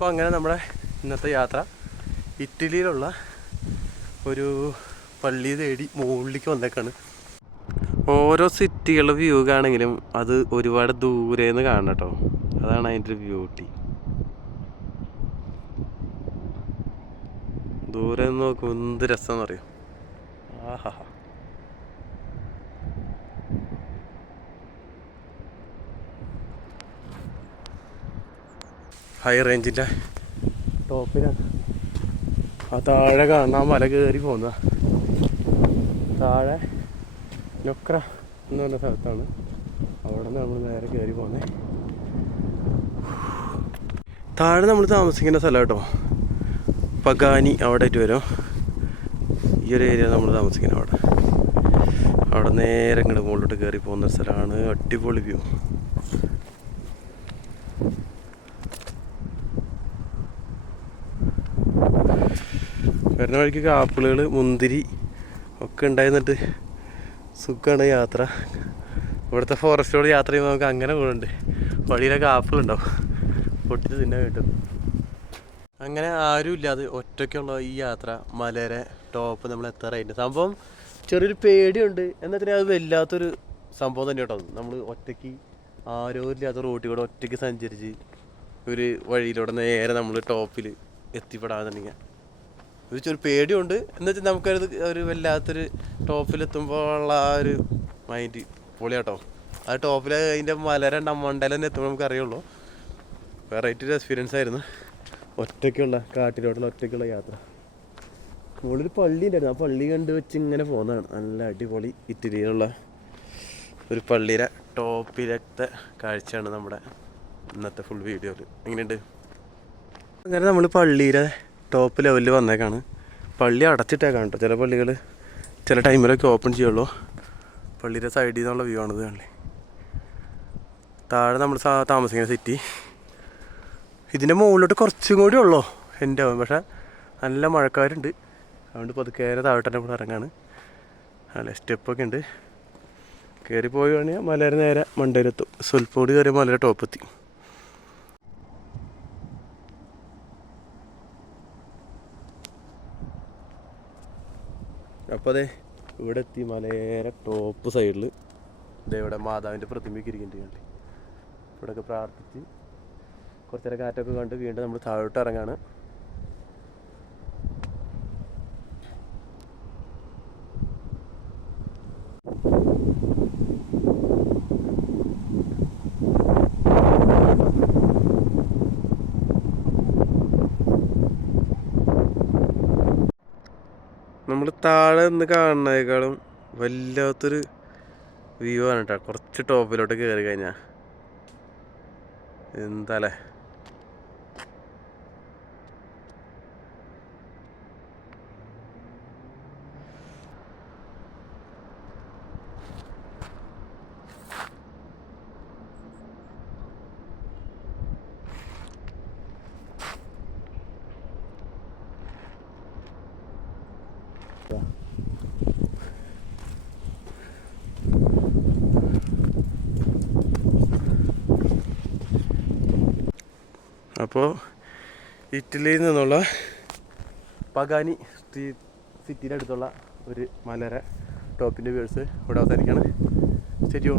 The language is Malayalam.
അപ്പോൾ അങ്ങനെ നമ്മുടെ ഇന്നത്തെ യാത്ര ഇറ്റലിയിലുള്ള ഒരു പള്ളി തേടി മുകളിലേക്ക് വന്നേക്കാണ്. ഓരോ സിറ്റികളുടെ വ്യൂ കാണെങ്കിലും അത് ഒരുപാട് ദൂരേന്ന് കാണണം കേട്ടോ. അതാണ് അതിൻ്റെ ഒരു ബ്യൂട്ടി. ദൂരെ നിന്ന് നോക്കുമ്പോൾ എന്ത് രസമെന്ന് അറിയാം. ആഹാ, ഹൈ റേഞ്ചിൻ്റെ ടോപ്പിലാണ്. ആ താഴെ കാണാൻ മല കയറി പോകുന്ന താഴെ ലൊക്ര എന്ന് പറഞ്ഞ സ്ഥലത്താണ്. അവിടെ നിന്ന് നമ്മൾ നേരെ കയറി പോകുന്നത്. താഴെ നമ്മൾ താമസിക്കുന്ന സ്ഥലം കേട്ടോ, പഗാനി അവിടെ ആയിട്ട് വരും. ഈ ഒരു ഏരിയ നമ്മൾ താമസിക്കുന്നത്. അവിടെ നേരെ ഇങ്ങോട്ട് മുകളിലോട്ട് കയറി പോകുന്ന സ്ഥലമാണ്. അടിപൊളി വ്യൂ. വരുന്ന വഴിക്ക് ആപ്പിളുകൾ, മുന്തിരി ഒക്കെ ഉണ്ടായിരുന്നിട്ട് സുഖമാണ് യാത്ര. ഇവിടുത്തെ ഫോറസ്റ്റിലൂടെ യാത്ര ചെയ്യുമ്പോൾ നമുക്ക് അങ്ങനെ കൂടുന്നുണ്ട്. വഴിയിലൊക്കെ ആപ്പിളുണ്ടാവും, പൊട്ടിച്ച് തിന്നാൻ കിട്ടും. അങ്ങനെ ആരും ഇല്ലാതെ ഒറ്റയ്ക്കുള്ള ഈ യാത്ര മലയുടെ ടോപ്പ് നമ്മൾ എത്താറായിട്ട്. സംഭവം ചെറിയൊരു പേടിയുണ്ട്, എന്നതിന് അത് വല്ലാത്തൊരു സംഭവം തന്നെ കേട്ടോ. നമ്മൾ ഒറ്റയ്ക്ക് ആരോ ഇല്ലാത്ത റോട്ടിൽ കൂടെ ഒറ്റയ്ക്ക് സഞ്ചരിച്ച് ഒരു വഴിയിലൂടെ നേരെ നമ്മൾ ടോപ്പിൽ എത്തിപ്പെടാന്നുണ്ടെങ്കിൽ ഒരു പേടിയുണ്ട്. എന്നുവെച്ചാൽ നമുക്കത് ഒരു വല്ലാത്തൊരു ടോപ്പിലെത്തുമ്പോൾ ഉള്ള ആ ഒരു മൈൻഡ് പൊളിയാട്ടോ. ആ ടോപ്പിൽ അതിൻ്റെ മലയുടെ മണ്ടയിൽ തന്നെ എത്തുമ്പോൾ നമുക്ക് അറിയുള്ളൂ. വെറൈറ്റി ഒരു എക്സ്പീരിയൻസ് ആയിരുന്നു ഒറ്റയ്ക്കുള്ള കാട്ടിലോട്ടുള്ള ഒറ്റയ്ക്കുള്ള യാത്ര. മുകളിൽ പള്ളി ഉണ്ടായിരുന്നു, ആ പള്ളി കണ്ട് വെച്ച് ഇങ്ങനെ പോകുന്നതാണ്. നല്ല അടിപൊളി ഇറ്റലിയിലുള്ള ഒരു പള്ളിയുടെ ടോപ്പിലത്തെ കാഴ്ചയാണ് നമ്മുടെ ഇന്നത്തെ ഫുൾ വീഡിയോയിൽ. എങ്ങനെയുണ്ട്? അങ്ങനെ നമ്മൾ പള്ളിയുടെ ടോപ്പ് ലെവലിൽ വന്നേക്കാണ്. പള്ളി അടച്ചിട്ടേക്കാണ് കേട്ടോ. ചില പള്ളികൾ ചില ടൈമിലൊക്കെ ഓപ്പൺ ചെയ്യുള്ളൂ. പള്ളിയുടെ സൈഡിൽ നിന്നുള്ള വ്യൂ ആണിത് കാണല്ലേ. താഴെ നമ്മൾ താമസിക്കുന്ന സിറ്റി. ഇതിൻ്റെ മുകളിലോട്ട് കുറച്ചും കൂടി ഉള്ളൂ എൻ്റെ ആവും. പക്ഷേ നല്ല മഴക്കാരുണ്ട്, അതുകൊണ്ട് പതുക്കെ താഴോട്ട് തന്നെ ഇവിടെ ഇറങ്ങാണ്. നല്ല സ്റ്റെപ്പൊക്കെ ഉണ്ട്. കയറി പോയി വേണമെങ്കിൽ മലയുടെ നേരെ മണ്ടയിലെത്തും. സ്വല്പം കൂടി കയറി മലയുടെ ടോപ്പെത്തി. അപ്പോൾ അതെ ഇവിടെ എത്തി. മലയുടെ ടോപ്പ് സൈഡിൽ ഇവിടെ മാതാവിൻ്റെ പ്രതിമയൊക്കെ ഇരിക്കുന്നുണ്ട്. ഇവിടെയൊക്കെ പ്രാർത്ഥിച്ച് കുറച്ച് നേരം കാറ്റൊക്കെ കണ്ട് വീണ്ടും നമ്മൾ താഴോട്ട് ഇറങ്ങാണ്. നമ്മൾ താഴെ നിന്ന് കാണുന്നതിനേക്കാളും വല്ലാത്തൊരു വ്യൂ ആണ് കേട്ടോ കുറച്ച് ടോപ്പിലോട്ട് കയറി കഴിഞ്ഞാൽ. എന്താല്ലേ, അപ്പോൾ ഇറ്റലിയിൽ നിന്നുള്ള പഗാനി സിറ്റിയുടെ അടുത്തുള്ള ഒരു മലയുടെ ടോപ്പിൻ്റെ വ്യൂസ് ഇവിടെ അവസാനിക്കുകയാണ്. ശരി.